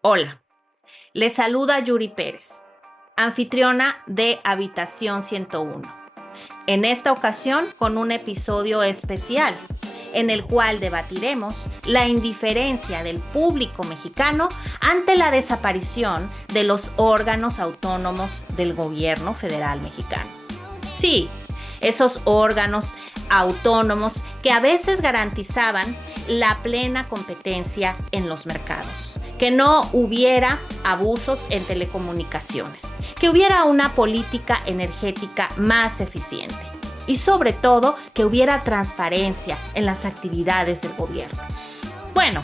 Hola, les saluda Yuri Pérez, anfitriona de Habitación 101. En esta ocasión con un episodio especial en el cual debatiremos la indiferencia del público mexicano ante la desaparición de los órganos autónomos del gobierno federal mexicano. Sí, esos órganos autónomos que a veces garantizaban la plena competencia en los mercados, que no hubiera abusos en telecomunicaciones, que hubiera una política energética más eficiente y sobre todo que hubiera transparencia en las actividades del gobierno. Bueno,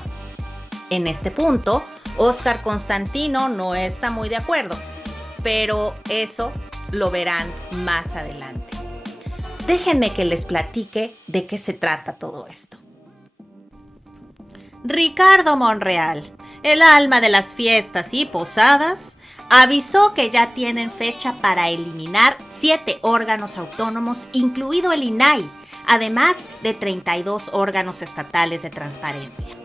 en este punto, Óscar Constantino no está muy de acuerdo, pero eso lo verán más adelante. Déjenme que les platique de qué se trata todo esto. Ricardo Monreal, el alma de las fiestas y posadas, avisó que ya tienen fecha para eliminar 7 órganos autónomos, incluido el INAI, además de 32 órganos estatales de transparencia.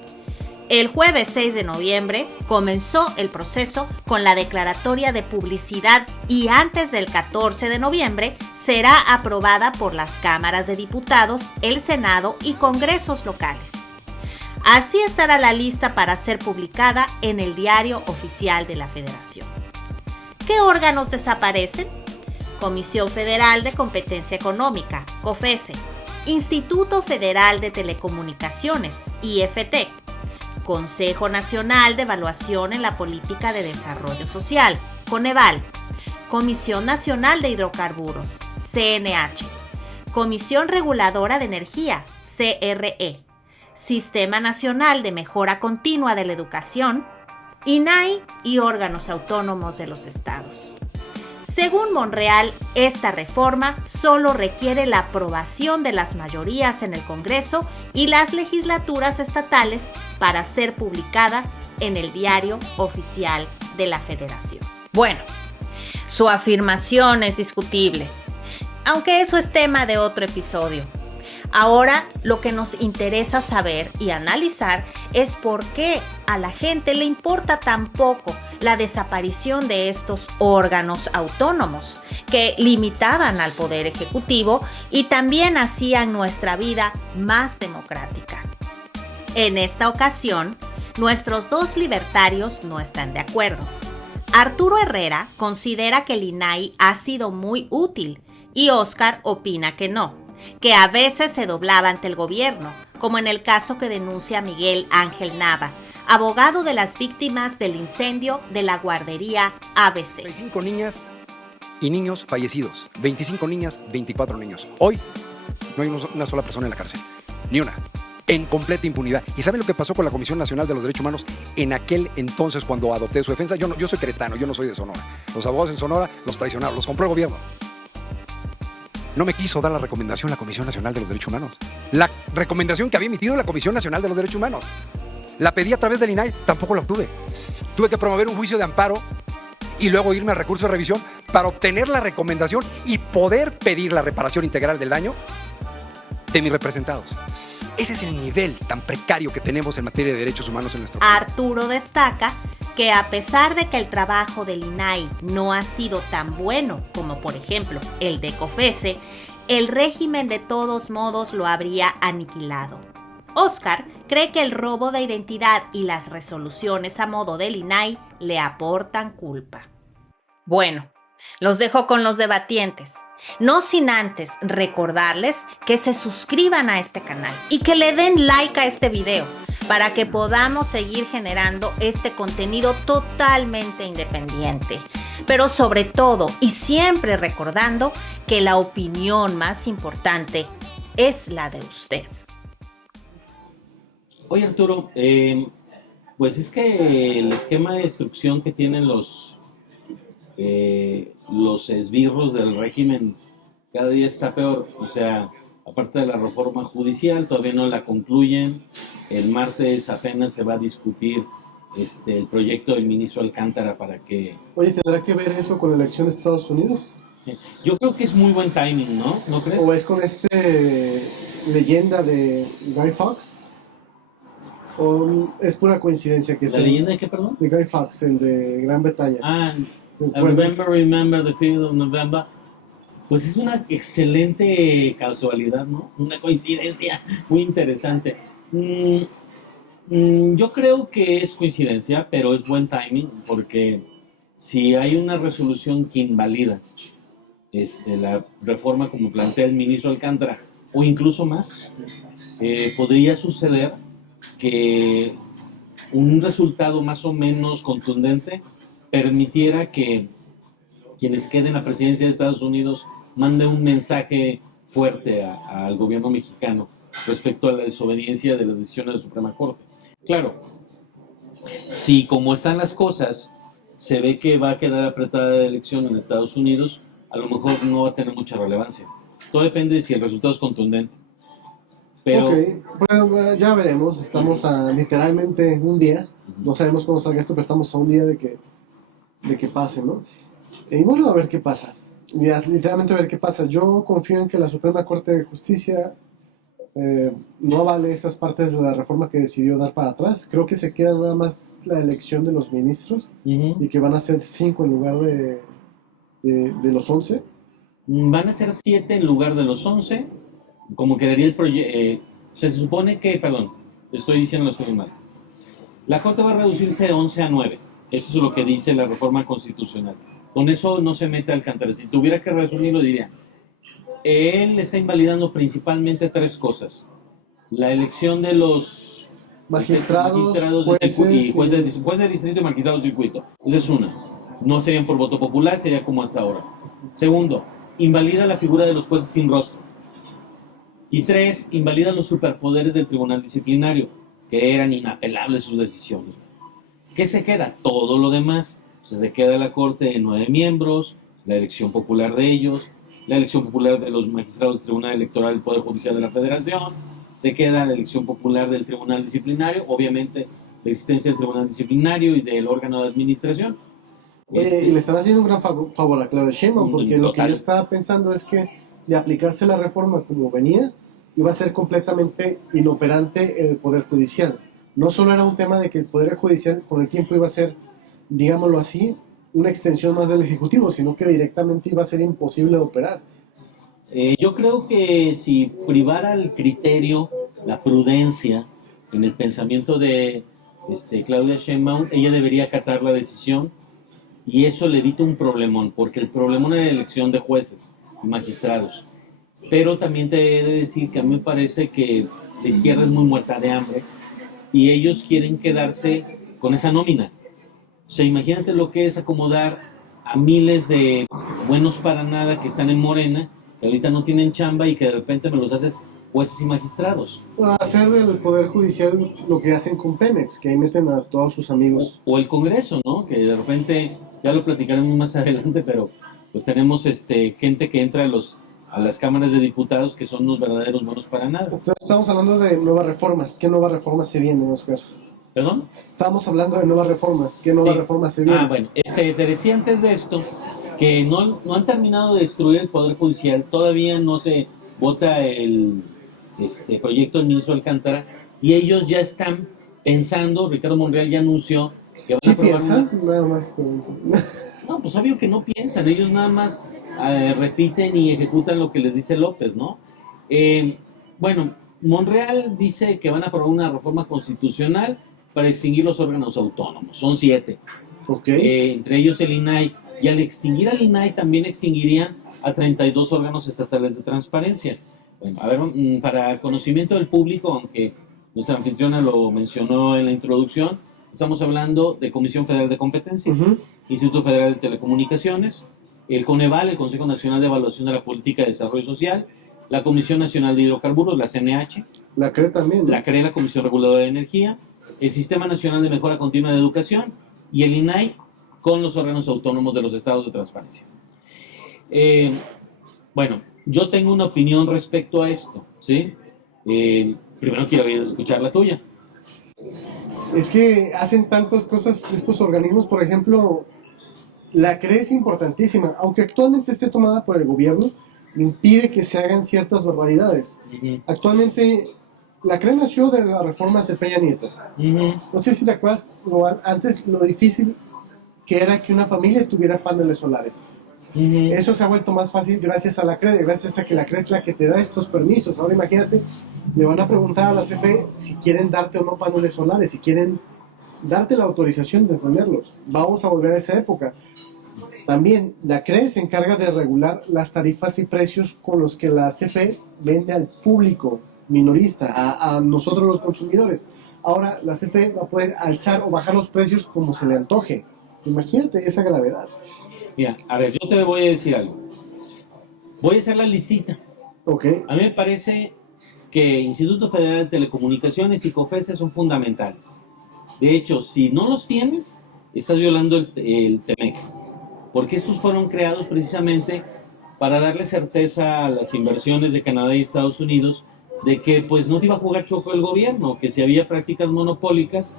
El jueves 6 de noviembre comenzó el proceso con la declaratoria de publicidad y antes del 14 de noviembre será aprobada por las cámaras de diputados, el Senado y congresos locales. Así estará la lista para ser publicada en el Diario Oficial de la Federación. ¿Qué órganos desaparecen? Comisión Federal de Competencia Económica, COFESE, Instituto Federal de Telecomunicaciones, IFT, Consejo Nacional de Evaluación en la Política de Desarrollo Social, Coneval, Comisión Nacional de Hidrocarburos, CNH, Comisión Reguladora de Energía, CRE, Sistema Nacional de Mejora Continua de la Educación, INAI y órganos autónomos de los estados. Según Monreal, esta reforma solo requiere la aprobación de las mayorías en el Congreso y las legislaturas estatales para ser publicada en el Diario Oficial de la Federación. Bueno, su afirmación es discutible, aunque eso es tema de otro episodio. Ahora lo que nos interesa saber y analizar es por qué a la gente le importa tan poco la desaparición de estos órganos autónomos que limitaban al poder ejecutivo y también hacían nuestra vida más democrática. En esta ocasión, nuestros dos libertarios no están de acuerdo. Arturo Herrera considera que el INAI ha sido muy útil y Óscar opina que no, que a veces se doblaba ante el gobierno, como en el caso que denuncia Miguel Ángel Nava, abogado de las víctimas del incendio de la guardería ABC. 25 niñas y niños fallecidos, 25 niñas, 24 niños. Hoy no hay una sola persona en la cárcel, ni una, en completa impunidad. ¿Y saben lo que pasó con la Comisión Nacional de los Derechos Humanos en aquel entonces cuando adopté su defensa? Yo soy queretano, yo no soy de Sonora. Los abogados en Sonora los traicionaron, los compró el gobierno. No me quiso dar la recomendación la Comisión Nacional de los Derechos Humanos. La recomendación que había emitido la Comisión Nacional de los Derechos Humanos. La pedí a través del INAI, tampoco la obtuve. Tuve que promover un juicio de amparo y luego irme al recurso de revisión para obtener la recomendación y poder pedir la reparación integral del daño de mis representados. Ese es el nivel tan precario que tenemos en materia de derechos humanos en nuestro país. Arturo destaca que a pesar de que el trabajo del INAI no ha sido tan bueno como por ejemplo el de COFESE, el régimen de todos modos lo habría aniquilado. Óscar cree que el robo de identidad y las resoluciones a modo del INAI le aportan culpa. Bueno, los dejo con los debatientes, no sin antes recordarles que se suscriban a este canal y que le den like a este video para que podamos seguir generando este contenido totalmente independiente, pero sobre todo y siempre recordando que la opinión más importante es la de usted. Oye Arturo, pues es que el esquema de destrucción que tienen los esbirros del régimen cada día está peor. O sea, aparte de la reforma judicial, todavía no la concluyen. El martes apenas se va a discutir el proyecto del ministro Alcántara para que... Oye, ¿tendrá que ver eso con la elección de Estados Unidos? Yo creo que es muy buen timing, ¿no? ¿No crees? ¿O es con leyenda de Guy Fawkes? ¿O es pura coincidencia que ¿La sea leyenda de qué, perdón? de Guy Fawkes, el de Gran Bretaña? Ah, I Recuerda. remember the 5th of November. Pues es una excelente casualidad, ¿no? Una coincidencia muy interesante. Yo creo que es coincidencia, pero es buen timing, porque si hay una resolución que invalida la reforma como plantea el ministro Alcántara, o incluso más, podría suceder que un resultado más o menos contundente permitiera que quienes queden en la presidencia de Estados Unidos mande un mensaje fuerte al gobierno mexicano respecto a la desobediencia de las decisiones de la Suprema Corte. Claro, si como están las cosas se ve que va a quedar apretada la elección en Estados Unidos, a lo mejor no va a tener mucha relevancia. Todo depende de si el resultado es contundente. Pero, Ok, bueno, ya veremos. Estamos a literalmente un día. No sabemos cuándo salga esto, pero estamos a un día de que pase, ¿no? Y bueno, a ver qué pasa. Ya, literalmente a ver qué pasa. Yo confío en que la Suprema Corte de Justicia no avale estas partes de la reforma que decidió dar para atrás. Creo que se queda nada más la elección de los ministros y que van a ser 5 en lugar de los 11. van a ser 7 en lugar de los 11, como quedaría el proyecto. Se supone que, perdón, estoy diciendo las cosas mal. La Corte va a reducirse de 11 a 9. Eso es lo que dice la reforma constitucional. Con eso no se mete Alcántara. Si tuviera que resumirlo, diría: él está invalidando principalmente 3 cosas: la elección de los Magistrados, y juez de distrito y magistrado de circuito. Esa es una. No serían por voto popular, sería como hasta ahora. Segundo, invalida la figura de los jueces sin rostro. Y 3, invalida los superpoderes del tribunal disciplinario, que eran inapelables sus decisiones. ¿Qué se queda? Todo lo demás. O sea, se queda la Corte de 9 miembros, la elección popular de ellos, la elección popular de los magistrados del Tribunal Electoral del Poder Judicial de la Federación, se queda la elección popular del Tribunal Disciplinario, obviamente la existencia del Tribunal Disciplinario y del órgano de administración. Y le están haciendo un gran favor a Claudia Sheinbaum, porque lo que yo estaba pensando es que de aplicarse la reforma como venía, iba a ser completamente inoperante el Poder Judicial. No solo era un tema de que el Poder Judicial con el tiempo iba a ser, digámoslo así, una extensión más del Ejecutivo, sino que directamente iba a ser imposible de operar. Yo creo que si privara el criterio, la prudencia en el pensamiento de Claudia Sheinbaum, ella debería acatar la decisión, y eso le evita un problemón, porque el problemón es la elección de jueces y magistrados. Pero también te he de decir que a mí me parece que la izquierda es muy muerta de hambre y ellos quieren quedarse con esa nómina. O sea, imagínate lo que es acomodar a miles de buenos para nada que están en Morena, que ahorita no tienen chamba y que de repente me los haces jueces y magistrados. Para hacer del Poder Judicial lo que hacen con Pemex, que ahí meten a todos sus amigos. O el Congreso, ¿no? Que de repente, ya lo platicaremos más adelante, pero pues tenemos gente que entra a las cámaras de diputados que son los verdaderos buenos para nada. Estamos hablando de nuevas reformas. ¿Qué nuevas reformas se vienen, Oscar? ¿Perdón? Estamos hablando de nuevas reformas. ¿Qué nuevas reformas se vienen? Bueno, te decía antes de esto que no han terminado de destruir el Poder Judicial, todavía no se vota el proyecto del ministro Alcántara, y ellos ya están pensando, Ricardo Monreal ya anunció que van a aprobar piensan? Nada más pregunto. No, pues obvio que no piensan, ellos nada más repiten y ejecutan lo que les dice López, ¿no? Bueno, Monreal dice que van a aprobar una reforma constitucional para extinguir los órganos autónomos, son 7. Okay. Entre ellos el INAI, y al extinguir al INAI también extinguirían a 32 órganos estatales de transparencia. Bueno, a ver, para conocimiento del público, aunque nuestra anfitriona lo mencionó en la introducción, estamos hablando de Comisión Federal de Competencia, Instituto Federal de Telecomunicaciones, el Coneval, el Consejo Nacional de Evaluación de la Política de Desarrollo Social, la Comisión Nacional de Hidrocarburos, la CNH, la CRE también, ¿no? La CRE, la Comisión Reguladora de Energía, el Sistema Nacional de Mejora Continua de Educación y el INAI con los órganos autónomos de los estados de transparencia. Bueno, yo tengo una opinión respecto a esto, ¿sí? Primero quiero escuchar la tuya. Es que hacen tantas cosas estos organismos, por ejemplo, la CRE es importantísima, aunque actualmente esté tomada por el gobierno, impide que se hagan ciertas barbaridades. Actualmente la CRE nació de las reformas de Peña Nieto. No sé si te acuerdas, antes lo difícil que era que una familia tuviera paneles solares. Eso se ha vuelto más fácil gracias a la CRE, gracias a que la CRE es la que te da estos permisos. Ahora imagínate, le van a preguntar a la CFE si quieren darte o no paneles solares, si quieren darte la autorización de tenerlos. Vamos a volver a esa época. También la CRE se encarga de regular las tarifas y precios con los que la CFE vende al público minorista, a nosotros los consumidores. Ahora la CFE va a poder alzar o bajar los precios como se le antoje. Imagínate esa gravedad. Mira, a ver, yo te voy a decir algo. Voy a hacer la listita. Ok. A mí me parece que Instituto Federal de Telecomunicaciones y COFESE son fundamentales. De hecho, si no los tienes, estás violando el TEMEC. Porque estos fueron creados precisamente para darle certeza a las inversiones de Canadá y Estados Unidos de que pues no te iba a jugar choco el gobierno, que si había prácticas monopólicas,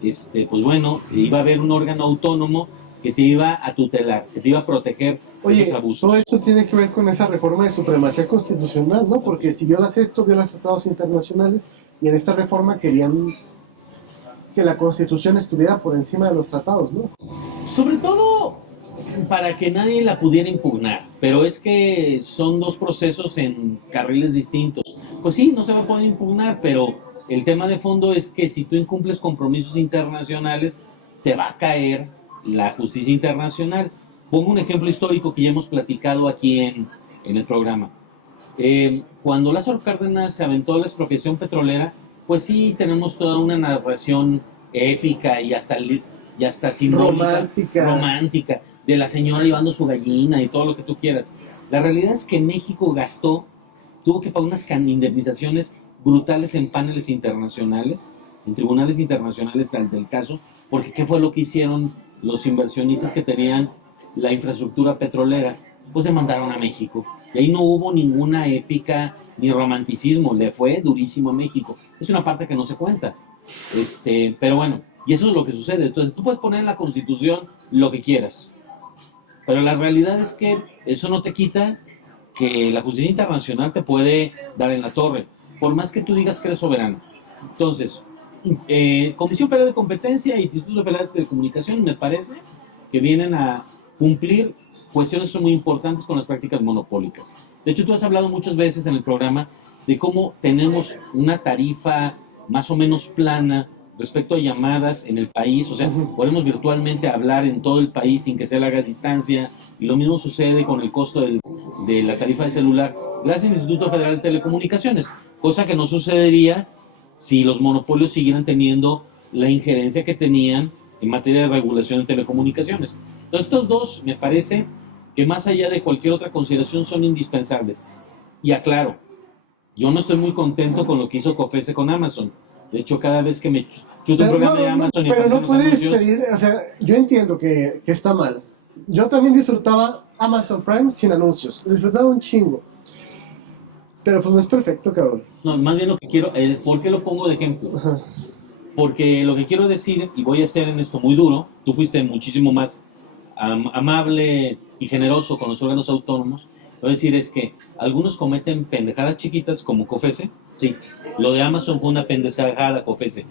pues bueno, iba a haber un órgano autónomo que te iba a tutelar, que te iba a proteger de esos abusos. Todo esto tiene que ver con esa reforma de supremacía constitucional, ¿no? Porque si violas esto, violas tratados internacionales, y en esta reforma querían que la Constitución estuviera por encima de los tratados, ¿no? Sobre todo para que nadie la pudiera impugnar, pero es que son dos procesos en carriles distintos. Pues sí, no se va a poder impugnar, pero el tema de fondo es que si tú incumples compromisos internacionales, te va a caer la justicia internacional. Pongo un ejemplo histórico que ya hemos platicado aquí en el programa. Cuando Lázaro Cárdenas se aventó la expropiación petrolera, pues sí tenemos toda una narración épica y hasta simbólica, romántica, de la señora llevando su gallina y todo lo que tú quieras. La realidad es que México tuvo que pagar unas indemnizaciones brutales en paneles internacionales, en tribunales internacionales del caso, porque ¿qué fue lo que hicieron los inversionistas que tenían la infraestructura petrolera? Pues demandaron a México. Y ahí no hubo ninguna épica ni romanticismo, le fue durísimo a México. Es una parte que no se cuenta. Pero bueno, y eso es lo que sucede. Entonces tú puedes poner en la Constitución lo que quieras, pero la realidad es que eso no te quita que la justicia internacional te puede dar en la torre, por más que tú digas que eres soberano. Entonces, Comisión Federal de Competencia y Instituto Federal de Telecomunicaciones me parece que vienen a cumplir cuestiones que son muy importantes con las prácticas monopólicas. De hecho, tú has hablado muchas veces en el programa de cómo tenemos una tarifa más o menos plana respecto a llamadas en el país, o sea, podemos virtualmente hablar en todo el país sin que se le haga distancia, y lo mismo sucede con el costo de la tarifa de celular, gracias al Instituto Federal de Telecomunicaciones, cosa que no sucedería si los monopolios siguieran teniendo la injerencia que tenían en materia de regulación de telecomunicaciones. Entonces, estos dos me parece que más allá de cualquier otra consideración son indispensables. Y aclaro, yo no estoy muy contento con lo que hizo COFESE con Amazon. De hecho, cada vez que me chuto un programa de Amazon y pero no puedes anuncios, pedir, o sea, yo entiendo que está mal. Yo también disfrutaba Amazon Prime sin anuncios, lo disfrutaba un chingo. Pero pues no es perfecto, cabrón. no, más bien lo que quiero, ¿por qué lo pongo de ejemplo? Ajá. Porque lo que quiero decir, y voy a ser en esto muy duro, tú fuiste muchísimo más amable y generoso con los órganos autónomos, lo que voy a decir es que algunos cometen pendejadas chiquitas como COFESE. Sí, lo de Amazon fue una pendejada, COFESE.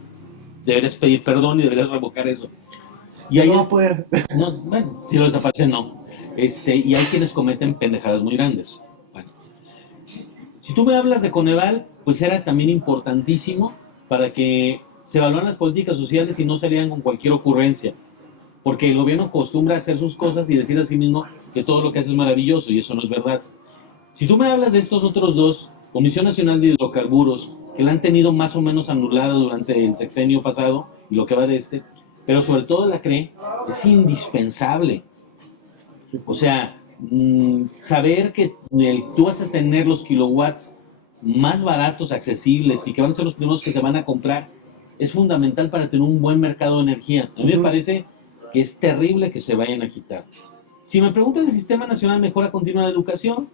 Deberías pedir perdón y deberías revocar eso. Y No va a poder. no, bueno, si lo desaparecen, no. Y hay quienes cometen pendejadas muy grandes. Bueno, si tú me hablas de Coneval, pues era también importantísimo para que se evaluaran las políticas sociales y no salieran con cualquier ocurrencia. Porque el gobierno acostumbra a hacer sus cosas y decir a sí mismo que todo lo que hace es maravilloso, y eso no es verdad. Si tú me hablas de estos otros dos, Comisión Nacional de Hidrocarburos, que la han tenido más o menos anulada durante el sexenio pasado y lo que va de pero sobre todo la CRE, es indispensable. O sea, saber que tú vas a tener los kilowatts más baratos, accesibles, y que van a ser los primeros que se van a comprar, es fundamental para tener un buen mercado de energía. A mí me parece que es terrible que se vayan a quitar. Si me preguntan el Sistema Nacional de Mejora Continua de Educación,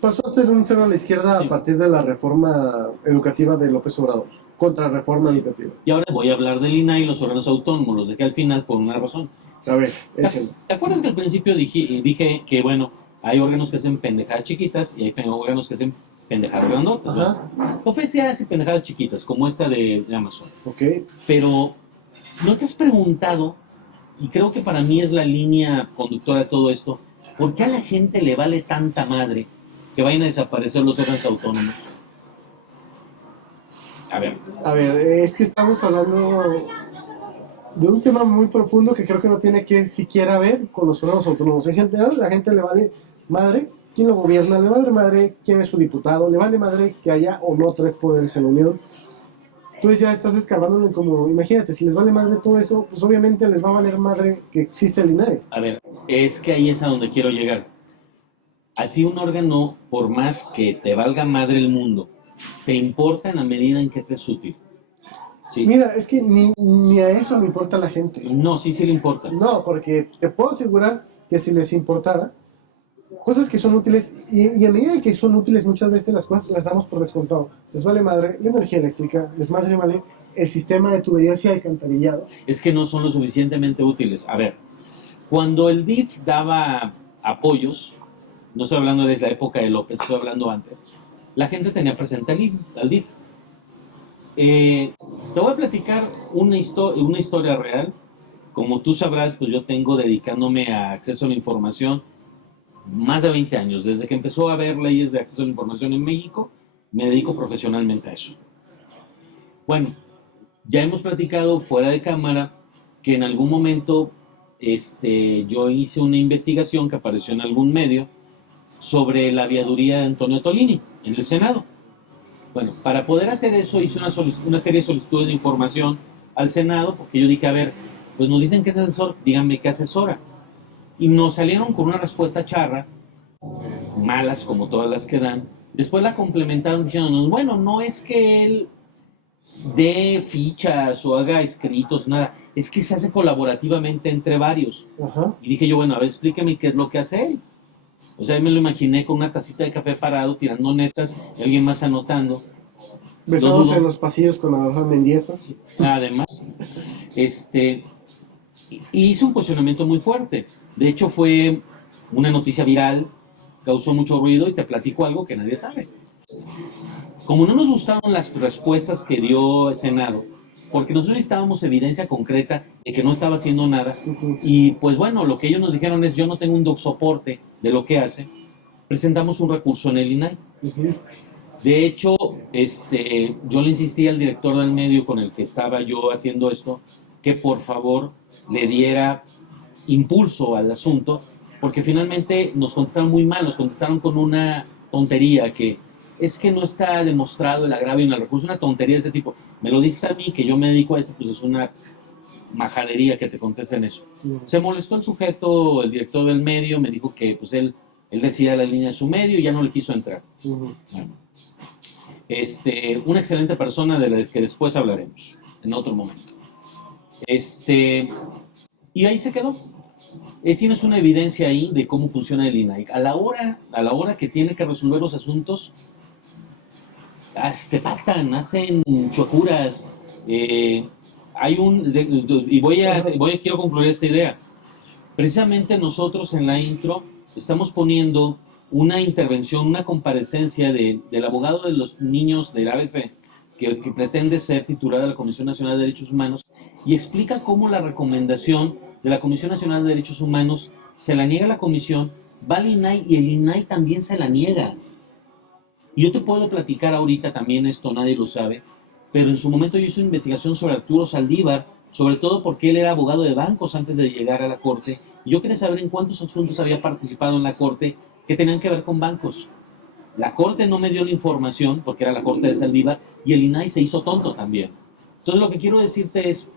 Pasó a ser un cero a la izquierda Sí. a partir de la reforma educativa de López Obrador, contra reforma educativa. y ahora voy a hablar del INAI y los órganos autónomos, los dejé al final por una razón. A ver, échenlo. ¿Te acuerdas que al principio dije que, bueno, hay órganos que hacen pendejadas chiquitas y hay órganos que hacen pendejadas grandotas. Ajá. COFESE hace pendejadas chiquitas, como esta de Amazon. Ok. Pero, ¿no te has preguntado, y creo que para mí es la línea conductora de todo esto, por qué a la gente le vale tanta madre que vayan a desaparecer los órganos autónomos? A ver, A ver, es que estamos hablando de un tema muy profundo que creo que no tiene que siquiera ver con los órganos autónomos. En general, a la gente le vale madre quién lo gobierna, le vale madre quién es su diputado, le vale madre que haya o no 3 poderes en la Unión. Entonces ya estás escarbándole como, imagínate, si les vale madre todo eso, pues obviamente les va a valer madre que existe el INAI. a ver, es que ahí es a donde quiero llegar. A ti un órgano, por más que te valga madre el mundo, te importa en la medida en que te es útil. Sí. Mira, es que ni a eso le importa a la gente. No, sí le importa. No, porque te puedo asegurar que si les importara, cosas que son útiles, y a medida que son útiles muchas veces las cosas las damos por descontado. Les vale madre la energía eléctrica, les vale el sistema de tuberías y alcantarillado. Es que no son lo suficientemente útiles. A ver, cuando el DIF daba apoyos, no estoy hablando desde la época de López, estoy hablando antes, la gente tenía presente al DIF. Te voy a platicar una historia real. Como tú sabrás, pues yo tengo dedicándome a acceso a la información más de 20 años. Desde que empezó a haber leyes de acceso a la información en México, me dedico profesionalmente a eso. Bueno, ya hemos platicado fuera de cámara que en algún momento yo hice una investigación que apareció en algún medio sobre la aviaduría de Antonio Tolini en el Senado. Bueno, para poder hacer eso hice una serie de solicitudes de información al Senado, porque yo dije, a ver, pues nos dicen que es asesor, díganme qué asesora. Y nos salieron con una respuesta charra, malas como todas las que dan. Después la complementaron diciéndonos, bueno, no es que él dé fichas o haga escritos, nada, es que se hace colaborativamente entre varios. Ajá. Y dije yo, bueno, a ver, explíqueme qué es lo que hace él. O sea, me lo imaginé con una tacita de café parado, tirando netas, y alguien más anotando. Besados No, en los pasillos con Adolfo Mendieta. Además, hizo un cuestionamiento muy fuerte. De hecho, fue una noticia viral, causó mucho ruido, y te platico algo que nadie sabe. Como no nos gustaron las respuestas que dio el Senado, porque nosotros necesitábamos evidencia concreta de que no estaba haciendo nada, y pues bueno, lo que ellos nos dijeron es, yo no tengo un soporte de lo que hace, presentamos un recurso en el INAI. De hecho, yo le insistí al director del medio con el que estaba yo haciendo esto, que por favor le diera impulso al asunto, porque finalmente nos contestaron muy mal, nos contestaron con una tontería que es que no está demostrado el agravio en el recurso, una tontería de ese tipo. Me lo dices a mí, que yo me dedico a eso, pues es una majadería que te contesten eso. Se molestó el sujeto, el director del medio, me dijo que pues él decía la línea de su medio y ya no le quiso entrar. Bueno, una excelente persona de la que después hablaremos, en otro momento. Y ahí se quedó. Tienes una evidencia ahí de cómo funciona el INAI. A la hora que tiene que resolver los asuntos, pactan, hacen chocuras. Quiero concluir esta idea. Precisamente nosotros en la intro estamos poniendo una intervención, una comparecencia del abogado de los niños del ABC, que pretende ser titular de la Comisión Nacional de Derechos Humanos, y explica cómo la recomendación de la Comisión Nacional de Derechos Humanos se la niega a la Comisión, va al INAI y el INAI también se la niega. Y yo te puedo platicar ahorita también esto, nadie lo sabe, pero en su momento yo hice una investigación sobre Arturo Saldívar, sobre todo porque él era abogado de bancos antes de llegar a la Corte, y yo quería saber en cuántos asuntos había participado en la Corte que tenían que ver con bancos. La Corte no me dio la información, porque era la Corte de Saldívar, y el INAI se hizo tonto también. Entonces lo que quiero decirte es...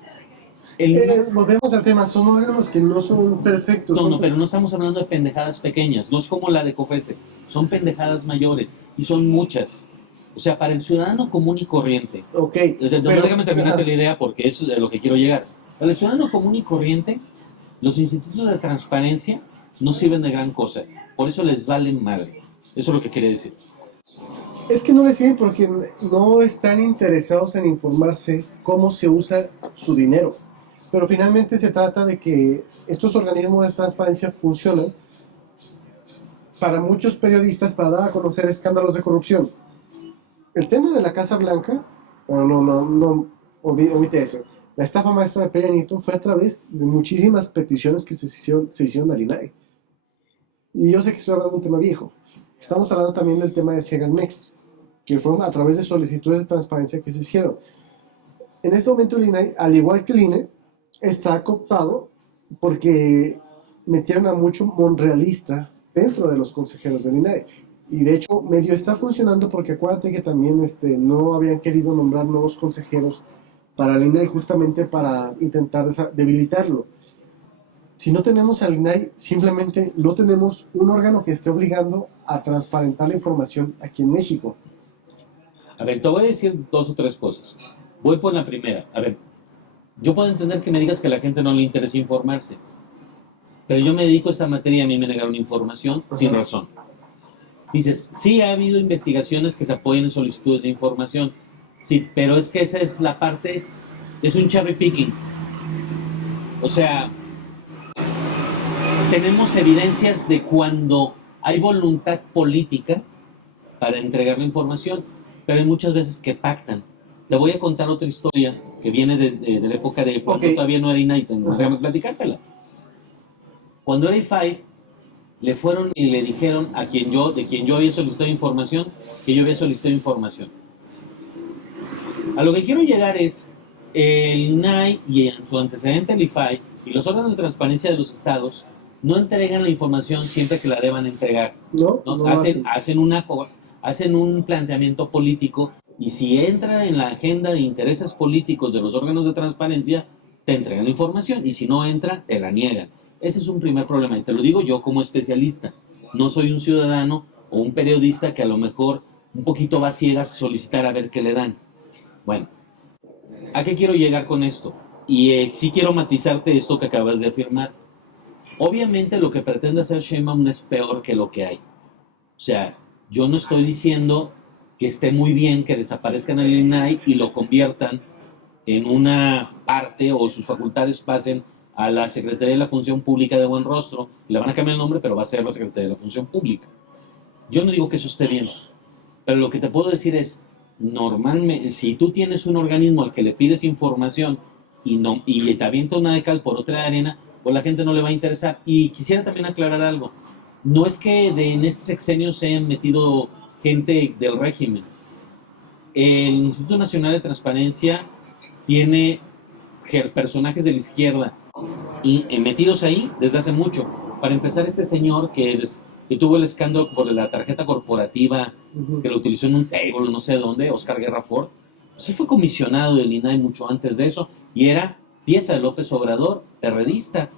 Volvemos al tema, son órganos que no son perfectos. No, pero no estamos hablando de pendejadas pequeñas, no es como la de COFESE, son pendejadas mayores, y son muchas. O sea, para el ciudadano común y corriente. Ok. O sea, déjame terminarte la idea porque eso es de lo que quiero llegar. Para el ciudadano común y corriente, los institutos de transparencia no sirven de gran cosa. Por eso les valen madre. Eso es lo que quiere decir. Es que no les sirven porque no están interesados en informarse cómo se usa su dinero. Pero finalmente se trata de que estos organismos de transparencia funcionan para muchos periodistas para dar a conocer escándalos de corrupción. el tema de la Casa Blanca, bueno, omite eso. La estafa maestra de Peña Nieto fue a través de muchísimas peticiones que se hicieron al INAI. Y yo sé que estoy hablando de un tema viejo. Estamos hablando también del tema de Segalmex, que fueron a través de solicitudes de transparencia que se hicieron. En este momento el INAI, al igual que el INE, está cooptado porque metieron a mucho monrealista dentro de los consejeros del INAI. Y de hecho, medio está funcionando porque acuérdate que también no habían querido nombrar nuevos consejeros para el INAI justamente para intentar debilitarlo. Si no tenemos al INAI, simplemente no tenemos un órgano que esté obligando a transparentar la información aquí en México. A ver, te voy a decir 2 o 3 cosas. Voy por la primera. A ver, yo puedo entender que me digas que a la gente no le interesa informarse, pero yo me dedico a esta materia y a mí me negaron información sin razón. Dices, sí ha habido investigaciones que se apoyan en solicitudes de información, sí, pero es que esa es la parte, es un cherry picking. O sea, tenemos evidencias de cuando hay voluntad política para entregar la información, pero hay muchas veces que pactan. Te voy a contar otra historia que viene de la época de cuando todavía no era INAI, déjame platicártela. Cuando era IFAI, le fueron y le dijeron de quien yo había solicitado información, que yo había solicitado información. A lo que quiero llegar es, el INAI y en su antecedente el IFAI y los órganos de transparencia de los estados no entregan la información siempre que la deban entregar. No hacen un planteamiento político y si entra en la agenda de intereses políticos de los órganos de transparencia, te entregan la información y si no entra, te la niegan. Ese es un primer problema y te lo digo yo como especialista. No soy un ciudadano o un periodista que a lo mejor un poquito va a ciegas a solicitar a ver qué le dan. Bueno, ¿a qué quiero llegar con esto? Y sí quiero matizarte esto que acabas de afirmar. Obviamente lo que pretende hacer Sheinbaum es peor que lo que hay. O sea, yo no estoy diciendo que esté muy bien que desaparezcan el INAI y lo conviertan en una parte o sus facultades pasen a la Secretaría de la Función Pública de Buen Rostro. Le van a cambiar el nombre, pero va a ser la Secretaría de la Función Pública. Yo no digo que eso esté bien, pero lo que te puedo decir es, normalmente, si tú tienes un organismo al que le pides información y te avienta una de cal por otra de arena, pues la gente no le va a interesar. Y quisiera también aclarar algo. No es que en este sexenio se hayan metido gente del régimen. El Instituto Nacional de Transparencia tiene personajes de la izquierda y metidos ahí desde hace mucho. Para empezar, este señor que tuvo el escándalo por la tarjeta corporativa, que lo utilizó en un table, no sé dónde, Oscar Guerra Ford, pues él fue comisionado del INAI mucho antes de eso y era pieza de López Obrador, perredista.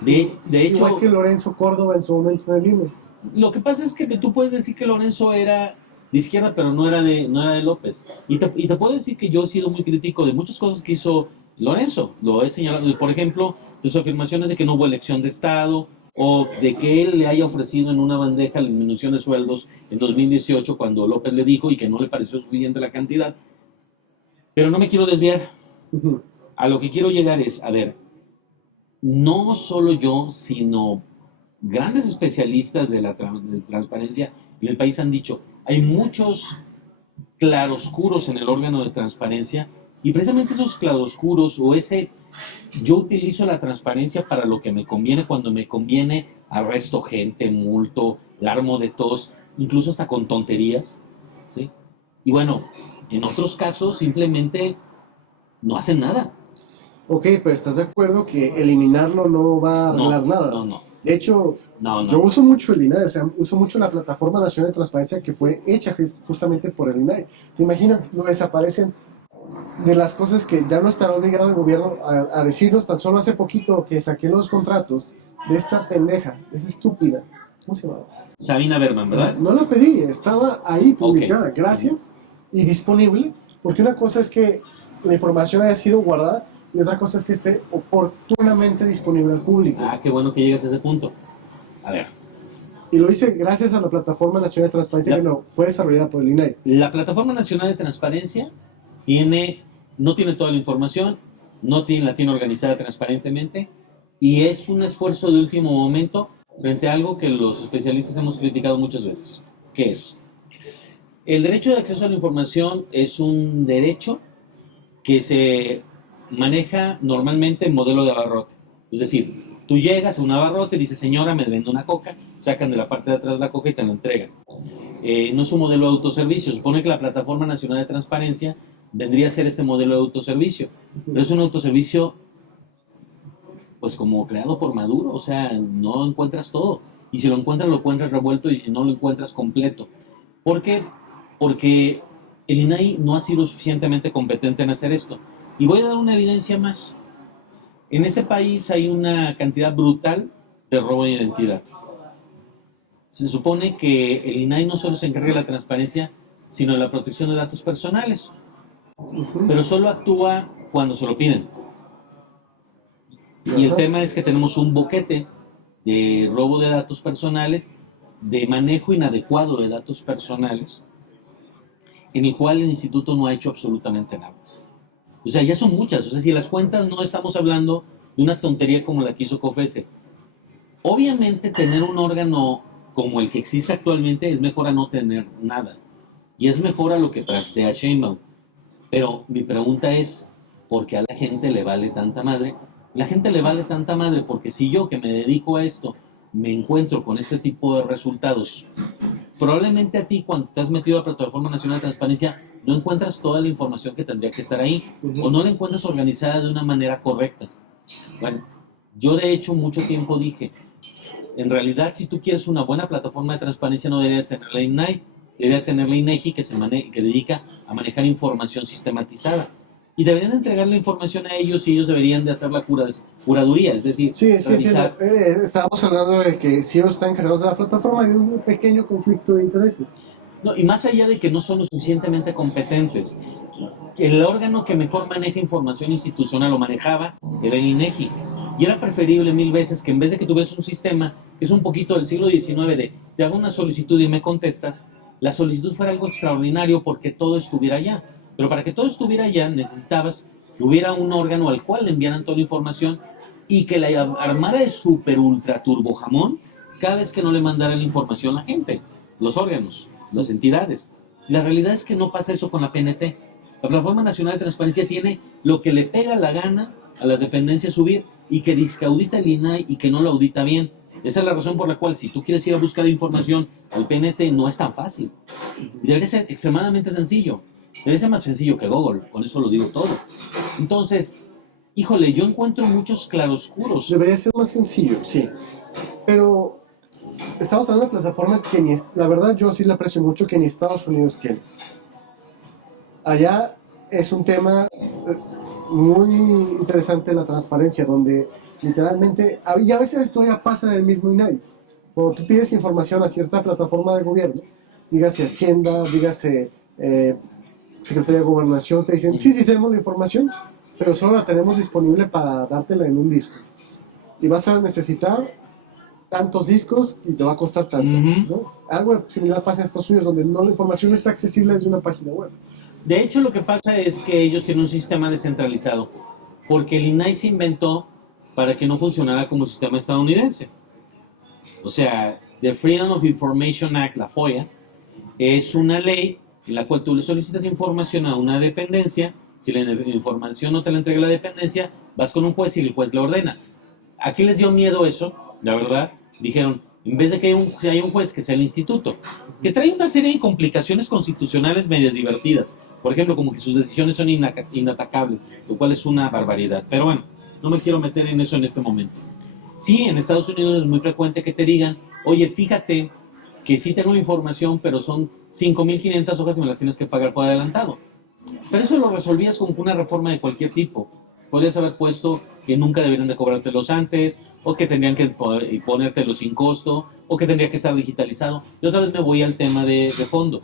De hecho, igual que Lorenzo Córdoba en su momento en el INE. Lo que pasa es que tú puedes decir que Lorenzo era de izquierda, pero no era de López. Y te puedo decir que yo he sido muy crítico de muchas cosas que hizo Lorenzo. Lo he señalado, por ejemplo, sus afirmaciones de que no hubo elección de Estado, o de que él le haya ofrecido en una bandeja la disminución de sueldos en 2018 cuando López le dijo y que no le pareció suficiente la cantidad. Pero no me quiero desviar. A lo que quiero llegar es, a ver, no solo yo, sino grandes especialistas de transparencia en el país han dicho, hay muchos claroscuros en el órgano de transparencia y precisamente esos claroscuros o yo utilizo la transparencia para lo que me conviene, cuando me conviene arresto gente, multo, la armo de tos, incluso hasta con tonterías, ¿sí? Y bueno, en otros casos simplemente no hacen nada. Ok, pero ¿estás de acuerdo que eliminarlo no va a arreglar nada? No. De hecho, yo uso mucho el INAI, o sea, uso mucho la Plataforma Nacional de Transparencia que fue hecha justamente por el INAI. ¿Te imaginas? Lo desaparecen de las cosas que ya no estará obligado el gobierno a decirnos. Tan solo hace poquito que saqué los contratos de esta pendeja, esa estúpida. ¿Cómo se llama? Sabina Berman, ¿verdad? No la pedí, estaba ahí publicada, gracias, y disponible, porque una cosa es que la información haya sido guardada y otra cosa es que esté oportunamente disponible al público. Ah, qué bueno que llegues a ese punto. A ver. Y lo hice gracias a la Plataforma Nacional de Transparencia que no fue desarrollada por el INAI. La Plataforma Nacional de Transparencia no tiene toda la información, la tiene organizada transparentemente y es un esfuerzo de último momento frente a algo que los especialistas hemos criticado muchas veces. ¿Qué es? El derecho de acceso a la información es un derecho que se maneja normalmente en modelo de abarrote. Es decir, tú llegas a un abarrote y dices, señora, me vende una coca, sacan de la parte de atrás la coca y te la entregan. No es un modelo de autoservicio. Supone que la Plataforma Nacional de Transparencia vendría a ser este modelo de autoservicio. Pero es un autoservicio, pues como creado por Maduro, o sea, no encuentras todo. Y si lo encuentras revuelto, y si no lo encuentras completo. ¿Por qué? Porque el INAI no ha sido suficientemente competente en hacer esto. Y voy a dar una evidencia más. En ese país hay una cantidad brutal de robo de identidad. Se supone que el INAI no solo se encarga de la transparencia, sino de la protección de datos personales. Pero solo actúa cuando se lo piden. Y el tema es que tenemos un boquete de robo de datos personales, de manejo inadecuado de datos personales, en el cual el instituto no ha hecho absolutamente nada. O sea, ya son muchas. O sea, si las cuentas, no estamos hablando de una tontería como la que hizo COFESE. Obviamente, tener un órgano como el que existe actualmente es mejor a no tener nada. Y es mejor a lo que plantea Sheinbaum. Pero mi pregunta es, ¿por qué a la gente le vale tanta madre? La gente le vale tanta madre porque si yo, que me dedico a esto, me encuentro con este tipo de resultados, probablemente a ti, cuando te has metido a la Plataforma Nacional de Transparencia, no encuentras toda la información que tendría que estar ahí, o no la encuentras organizada de una manera correcta. Bueno, yo de hecho mucho tiempo dije, en realidad, si tú quieres una buena plataforma de transparencia, no debería tener la INAI, debería tener la INEGI, que dedica a manejar información sistematizada. Y deberían entregar la información a ellos, y ellos deberían de hacer la curaduría, es decir, revisar. Estábamos hablando de que si ellos están encargados de la plataforma, hay un pequeño conflicto de intereses. No, y más allá de que no son lo suficientemente competentes, el órgano que mejor maneja información institucional lo manejaba era el INEGI. Y era preferible mil veces que en vez de que tuvieras un sistema que es un poquito del siglo XIX de te hago una solicitud y me contestas, la solicitud fuera algo extraordinario porque todo estuviera allá. Pero para que todo estuviera allá necesitabas que hubiera un órgano al cual le enviaran toda la información y que la armara de super ultra turbo jamón cada vez que no le mandaran la información a la gente, los órganos, las entidades. La realidad es que no pasa eso con la PNT. La Plataforma Nacional de Transparencia tiene lo que le pega la gana a las dependencias subir y que audita el INAI y que no lo audita bien. Esa es la razón por la cual si tú quieres ir a buscar información al PNT no es tan fácil. Y debería ser extremadamente sencillo. Debería ser más sencillo que Google, con eso lo digo todo. Entonces, híjole, yo encuentro muchos claroscuros. Debería ser más sencillo, sí. Pero estamos hablando de una plataforma que la verdad yo sí la aprecio mucho, que ni Estados Unidos tiene. Allá es un tema muy interesante, la transparencia, donde literalmente, y a veces esto ya pasa del mismo INAI. Cuando tú pides información a cierta plataforma de gobierno, dígase Hacienda, dígase Secretaría de Gobernación, te dicen, sí, tenemos la información, pero solo la tenemos disponible para dártela en un disco. Y vas a necesitar tantos discos y te va a costar tanto, ¿no? Algo similar pasa en Estados Unidos, donde no, la información no está accesible desde una página web. De hecho, lo que pasa es que ellos tienen un sistema descentralizado, porque el INAI se inventó para que no funcionara como sistema estadounidense. O sea, the Freedom of Information Act, la FOIA, es una ley en la cual tú le solicitas información a una dependencia. Si la información no te la entrega la dependencia, vas con un juez y el juez le ordena. ¿A qué les dio miedo eso? La verdad, dijeron, en vez de que haya un juez, que sea el instituto, que trae una serie de complicaciones constitucionales medias divertidas. Por ejemplo, como que sus decisiones son inatacables, lo cual es una barbaridad. Pero bueno, no me quiero meter en eso en este momento. Sí, en Estados Unidos es muy frecuente que te digan, oye, fíjate que sí tengo la información, pero son 5.500 hojas y me las tienes que pagar por adelantado. Pero eso lo resolvías con una reforma de cualquier tipo. Podrías haber puesto que nunca deberían de cobrártelos antes, o que tendrían que ponértelos sin costo, o que tendría que estar digitalizado. Y otra vez me voy al tema de fondo.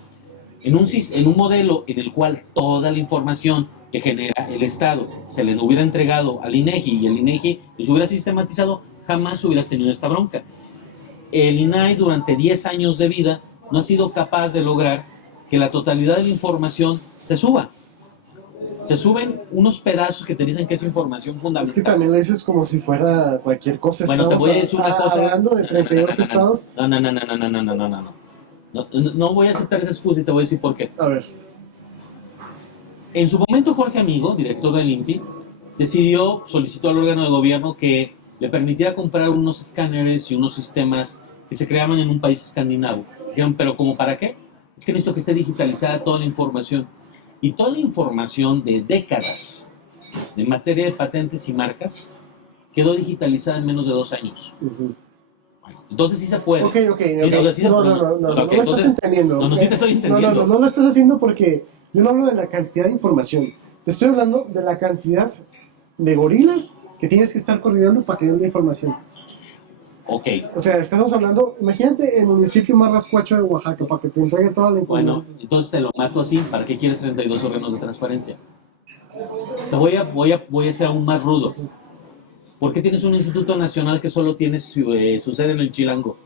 En un modelo en el cual toda la información que genera el Estado se le hubiera entregado al INEGI y el INEGI los hubiera sistematizado, jamás hubieras tenido esta bronca. El INAI durante 10 años de vida no ha sido capaz de lograr que la totalidad de la información se suba. Se suben unos pedazos que te dicen que es información fundamental. Es que también lo dices como si fuera cualquier cosa. Bueno, te voy a decir una cosa. Hablando de 32 estados. No. No voy a aceptar esa excusa y te voy a decir por qué. A ver. En su momento, Jorge Amigo, director del INPI, solicitó al órgano de gobierno que le permitiera comprar unos escáneres y unos sistemas que se creaban en un país escandinavo. Dijeron, ¿pero como para qué? Es que necesito que esté digitalizada toda la información. Y toda la información de décadas de materia de patentes y marcas quedó digitalizada en menos de 2 años. Uh-huh. Entonces sí se puede. Ok. No No me estás entendiendo. No, sí te estoy entendiendo. No lo estás haciendo porque yo no hablo de la cantidad de información. Te estoy hablando de la cantidad de gorilas que tienes que estar coordinando para que den la información. Ok. O sea, estamos hablando, imagínate el municipio más rascuacho de Oaxaca para que te entregue toda la información. Bueno, entonces te lo mato así. ¿Para qué quieres 32 órganos de transparencia? Te voy a ser aún más rudo. ¿Por qué tienes un instituto nacional que solo tiene su sede en el Chilango?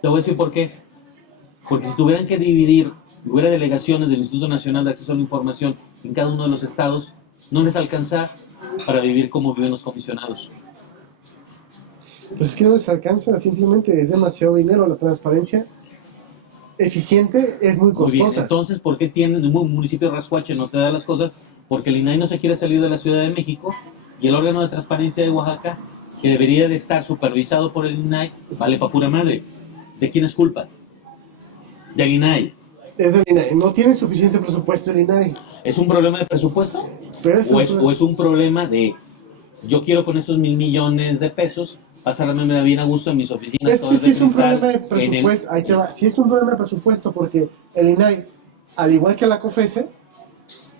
Te voy a decir por qué. Porque si tuvieran que dividir, hubiera delegaciones del Instituto Nacional de Acceso a la Información en cada uno de los estados, no les alcanza para vivir como viven los comisionados. Pues es que no les alcanza, simplemente es demasiado dinero. La transparencia eficiente es muy Muy bien, costosa. entonces, ¿por qué tienes un municipio rascuache no te da las cosas? Porque el INAI no se quiere salir de la Ciudad de México y el órgano de transparencia de Oaxaca, que debería de estar supervisado por el INAI, vale pa' pura madre. ¿De quién es culpa? Del INAI. Es del INAI. No tiene suficiente presupuesto el INAI. ¿Es un problema de presupuesto? Pero es ¿O es un problema de yo quiero con esos 1,000 millones de pesos pasarme bien a gusto en mis oficinas? Es que todas sí de es un cristal, problema de presupuesto. Ahí te va. Sí es un problema de presupuesto porque el INAI, al igual que la COFESE,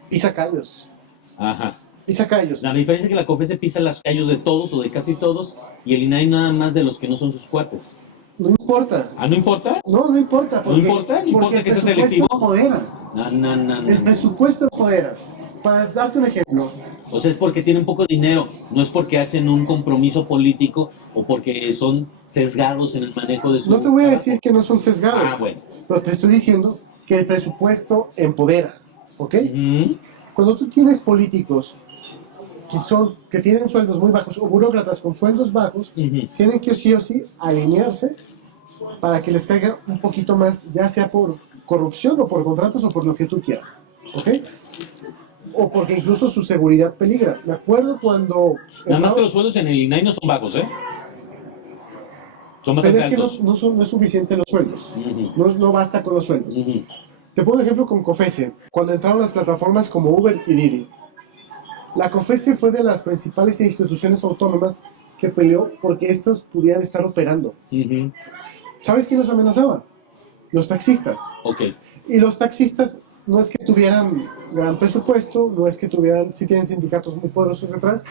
pisa callos. Ajá. Pisa callos. La diferencia es que la COFESE pisa los callos de todos o de casi todos y el INAI nada más de los que no son sus cuates. No importa. ¿Ah, no importa? No importa. ¿No importa? ¿No importa que sea selectivo? Empodera. No. El presupuesto empodera. Para darte un ejemplo. O sea, es porque tienen poco dinero, no es porque hacen un compromiso político o porque son sesgados en el manejo de su... No te voy a decir que no son sesgados. Ah, bueno. Pero te estoy diciendo que el presupuesto empodera. ¿Ok? Ujú. Cuando tú tienes políticos que tienen sueldos muy bajos o burócratas con sueldos bajos, Ujú. tienen que sí o sí alinearse para que les caiga un poquito más, ya sea por corrupción o por contratos o por lo que tú quieras. ¿Ok? O porque incluso su seguridad peligra. Me acuerdo cuando... Nada más que los sueldos en el INAI no son bajos, ¿eh? Son Pero bastante es que altos. no es suficiente los sueldos. Ujú. No basta con los sueldos. Ujú. Te pongo un ejemplo con COFESE. Cuando entraron las plataformas como Uber y Didi. La COFESE fue de las principales instituciones autónomas que peleó porque estos pudieran estar operando. Ujú. ¿Sabes quién los amenazaba? Los taxistas. Ok. Y los taxistas no es que tuvieran gran presupuesto, no es que tuvieran, sí tienen sindicatos muy poderosos detrás,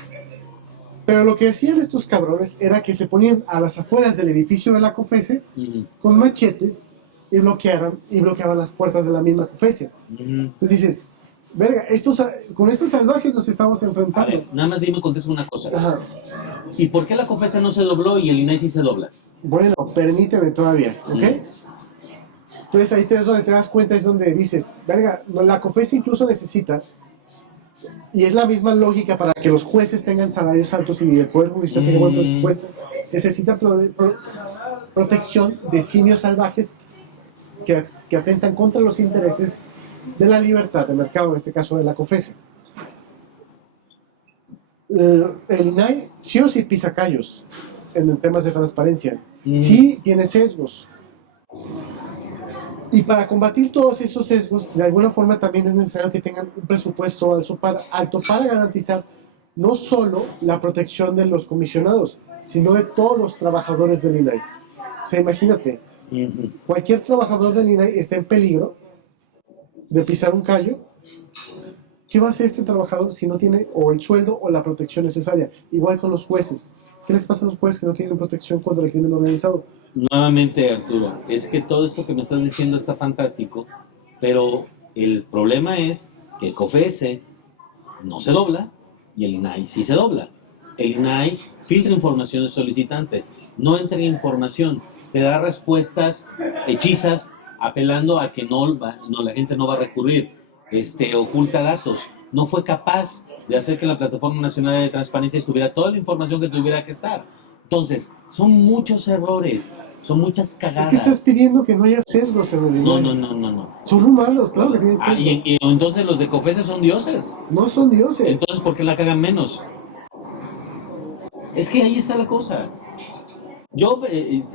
pero lo que hacían estos cabrones era que se ponían a las afueras del edificio de la COFESE Ujú. con machetes y bloqueaban las puertas de la misma COFESE. Ujú. Entonces dices, verga, con estos salvajes nos estamos A enfrentando. ver, nada más dime, contesta una cosa. Ajá. ¿Y por qué la COFESE no se dobló y el INAI sí se dobla? Bueno, permíteme todavía, ¿ok? Entonces ahí es donde te das cuenta, es donde dices, verga, la COFESE incluso necesita, y es la misma lógica para que los jueces tengan salarios altos y el Poder Judicial tenga buen presupuesto, necesita protección de simios salvajes que atentan contra los intereses de la libertad de mercado, en este caso de la COFESE. El INAI sí o sí pisa callos en temas de transparencia, sí tiene sesgos. Y para combatir todos esos sesgos, de alguna forma también es necesario que tengan un presupuesto alto para garantizar no solo la protección de los comisionados, sino de todos los trabajadores del INAI. O sea, imagínate, Ujú. cualquier trabajador del INAI está en peligro de pisar un callo. ¿Qué va a hacer este trabajador si no tiene o el sueldo o la protección necesaria? Igual con los jueces. ¿Qué les pasa a los jueces que no tienen protección contra el crimen organizado? Nuevamente, Arturo, es que todo esto que me estás diciendo está fantástico, pero el problema es que el COFESE no se dobla y el INAI sí se dobla. El INAI filtra información de solicitantes, no entrega información, te da respuestas hechizas apelando a que la gente no va a recurrir, oculta datos. No fue capaz de hacer que la Plataforma Nacional de Transparencia estuviera toda la información que tuviera que estar. Entonces, son muchos errores son muchas cagadas. Es que estás pidiendo que no haya sesgos en el INAI. No. Son humanos, claro que tienen sesgos. Y entonces los de COFESE son dioses. No son dioses. Entonces, ¿por qué la cagan menos? Es que ahí está la cosa. Yo,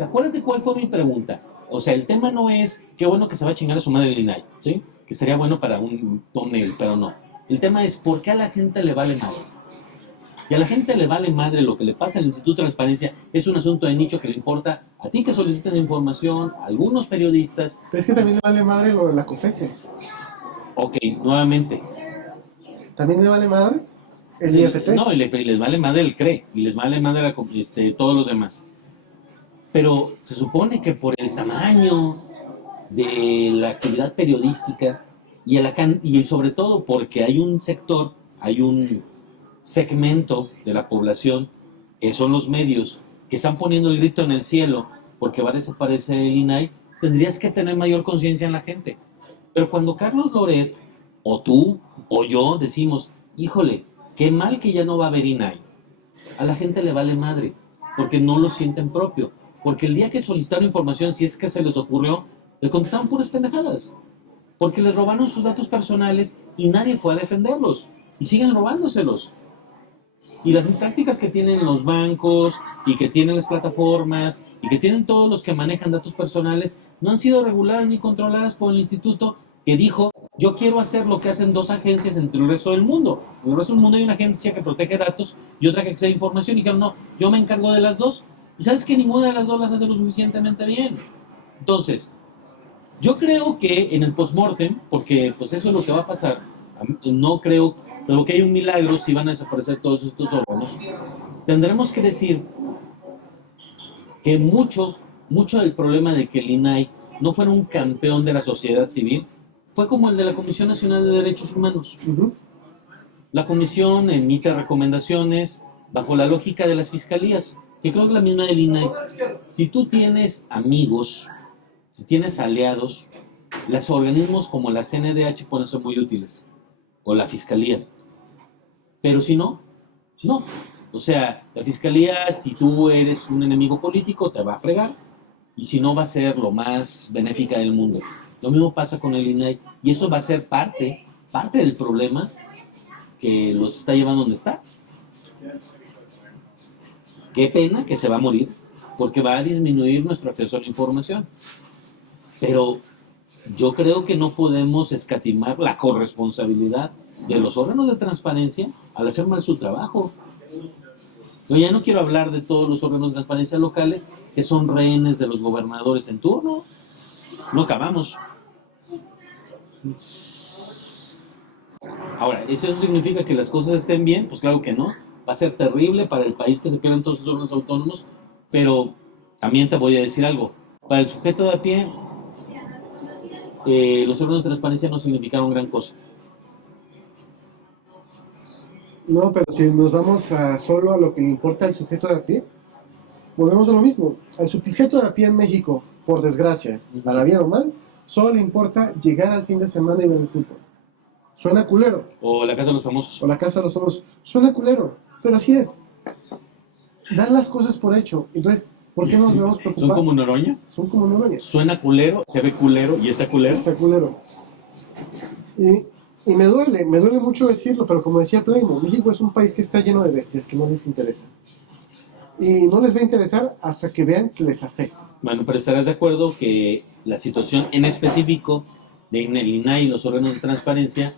acuérdate cuál fue mi pregunta. O sea, el tema no es qué bueno que se va a chingar a su madre el INAI, ¿sí? Que sería bueno para un tonel, pero no. El tema es por qué a la gente le vale madre. Y a la gente le vale madre lo que le pasa al Instituto de Transparencia. Es un asunto de nicho que le importa a ti que solicitas información, a algunos periodistas. Pero es que también le vale madre lo de la COFESE. Ok, nuevamente. ¿También le vale madre el Sí, IFT? No, y les vale madre el CRE, y les vale madre todos los demás. Pero se supone que por el tamaño de la actividad periodística y sobre todo porque hay un sector, hay un segmento de la población que son los medios que están poniendo el grito en el cielo porque va a desaparecer el INAI, tendrías que tener mayor conciencia en la gente. Pero cuando Carlos Loret o tú o yo decimos, híjole, qué mal que ya no va a haber INAI, a la gente le vale madre porque no lo sienten propio. Porque el día que solicitaron información, si es que se les ocurrió, le contestaban puras pendejadas. Porque les robaron sus datos personales y nadie fue a defenderlos. Y siguen robándoselos. Y las prácticas que tienen los bancos y que tienen las plataformas y que tienen todos los que manejan datos personales no han sido reguladas ni controladas por el instituto que dijo, yo quiero hacer lo que hacen dos agencias entre el resto del mundo. En el resto del mundo hay una agencia que protege datos y otra que accede a información. Y dijeron, no, yo me encargo de las dos. Y sabes que ninguna de las dos las hace lo suficientemente bien. Entonces, yo creo que en el postmortem, porque pues eso es lo que va a pasar, no creo, salvo que hay un milagro, si van a desaparecer todos estos órganos, tendremos que decir que mucho del problema de que el INAI no fuera un campeón de la sociedad civil fue como el de la Comisión Nacional de Derechos Humanos. La comisión emite recomendaciones bajo la lógica de las fiscalías, que creo que es la misma del INAI. Si tú tienes amigos, si tienes aliados, los organismos como la CNDH pueden ser muy útiles, o la fiscalía. Pero si no, no. O sea, la fiscalía, si tú eres un enemigo político, te va a fregar, y si no, va a ser lo más benéfica del mundo. Lo mismo pasa con el INAI, y eso va a ser parte del problema que los está llevando donde está. Qué pena que se va a morir, porque va a disminuir nuestro acceso a la información. Pero yo creo que no podemos escatimar la corresponsabilidad de los órganos de transparencia al hacer mal su trabajo. Yo ya no quiero hablar de todos los órganos de transparencia locales que son rehenes de los gobernadores en turno. No acabamos. Ahora, ¿eso significa que las cosas estén bien? Pues claro que no. Va a ser terrible para el país que se pierdan todos sus órganos autónomos, pero también te voy a decir algo. Para el sujeto de a pie, los órganos de transparencia no significaron gran cosa. No, pero si nos vamos solo a lo que le importa al sujeto de a pie, volvemos a lo mismo. Al sujeto de a pie en México, por desgracia, para bien o mal, solo le importa llegar al fin de semana y ver el fútbol. Suena culero. O la Casa de los Famosos. O la Casa de los Famosos. Suena culero, pero así es. Dan las cosas por hecho. Entonces, ¿por qué no nos debemos preocupar? ¿Son como Noroña? Son como Noroña. Suena culero, se ve culero y está culero. Está culero. Y me duele mucho decirlo, pero como decía Playmo, México es un país que está lleno de bestias que no les interesa. Y no les va a interesar hasta que vean que les afecta. Bueno, pero estarás de acuerdo que la situación en específico de el INAI y los órganos de transparencia,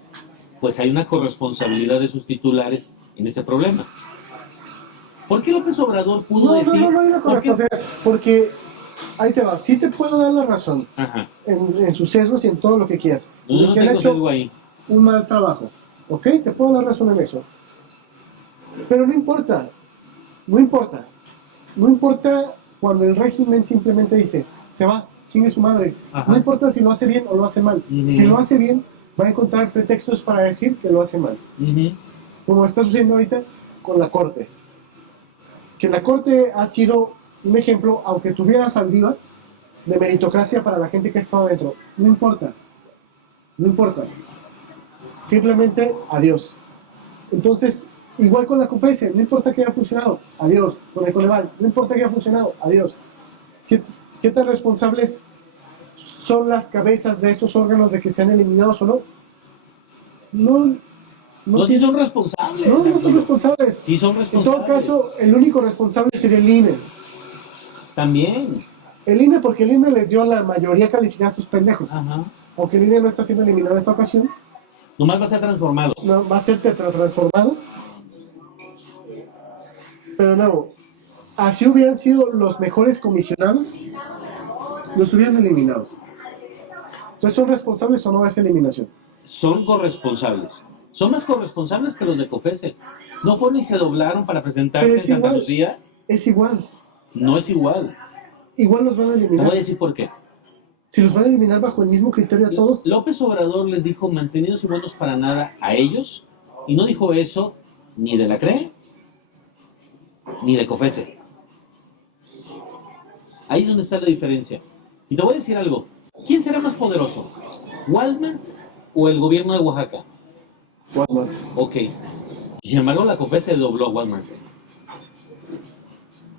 pues hay una corresponsabilidad de sus titulares en ese problema. ¿Por qué López Obrador pudo decir? No hay una corresponsabilidad, porque ahí te va, sí te puedo dar la razón en sus sesgos y en todo lo que quieras. No que han tengo hecho sesgo ahí. un mal trabajo, ¿ok? Te puedo dar razón en eso. Pero no importa cuando el régimen simplemente dice, se va, chingue su madre. Ajá. No importa si lo hace bien o lo hace mal. Si lo hace bien, va a encontrar pretextos para decir que lo hace mal. Como está sucediendo ahorita con la Corte. Que la Corte ha sido un ejemplo, aunque tuviera Saldívar, de meritocracia para la gente que ha estado dentro. No importa. Simplemente, adiós. Entonces, igual con la COFESE, no importa que haya funcionado, adiós. Con el Coneval, no importa que haya funcionado, adiós. ¿Qué ¿qué tan responsables son las cabezas de esos órganos de que sean eliminados o no? No, No, sí son responsables. no son responsables. Sí son En responsables. todo caso, el único responsable sería el INE. También. El INE, porque el INE les dio la mayoría calificada a estos pendejos. Ajá. Aunque el INE no está siendo eliminado en esta ocasión, Nomás va a ser transformado. no, va a ser transformado. Pero no, así hubieran sido los mejores comisionados, los hubieran eliminado. Entonces, ¿son responsables o no de esa eliminación? Son corresponsables. Son más corresponsables que los de COFESE. No fueron y se doblaron para presentarse Pero en es Santa igual. Lucía. Es igual. No es igual. Igual los van a Te eliminar. voy a decir por qué. Si los van a eliminar bajo el mismo criterio a todos, López Obrador les dijo mantenidos y buenos para nada a ellos, y no dijo eso ni de la CRE ni de COFESE. Ahí es donde está la diferencia. Y te voy a decir algo. ¿Quién será más poderoso? ¿Walmart o el gobierno de Oaxaca? Walmart. Ok. Sin embargo, la COFESE dobló a Walmart.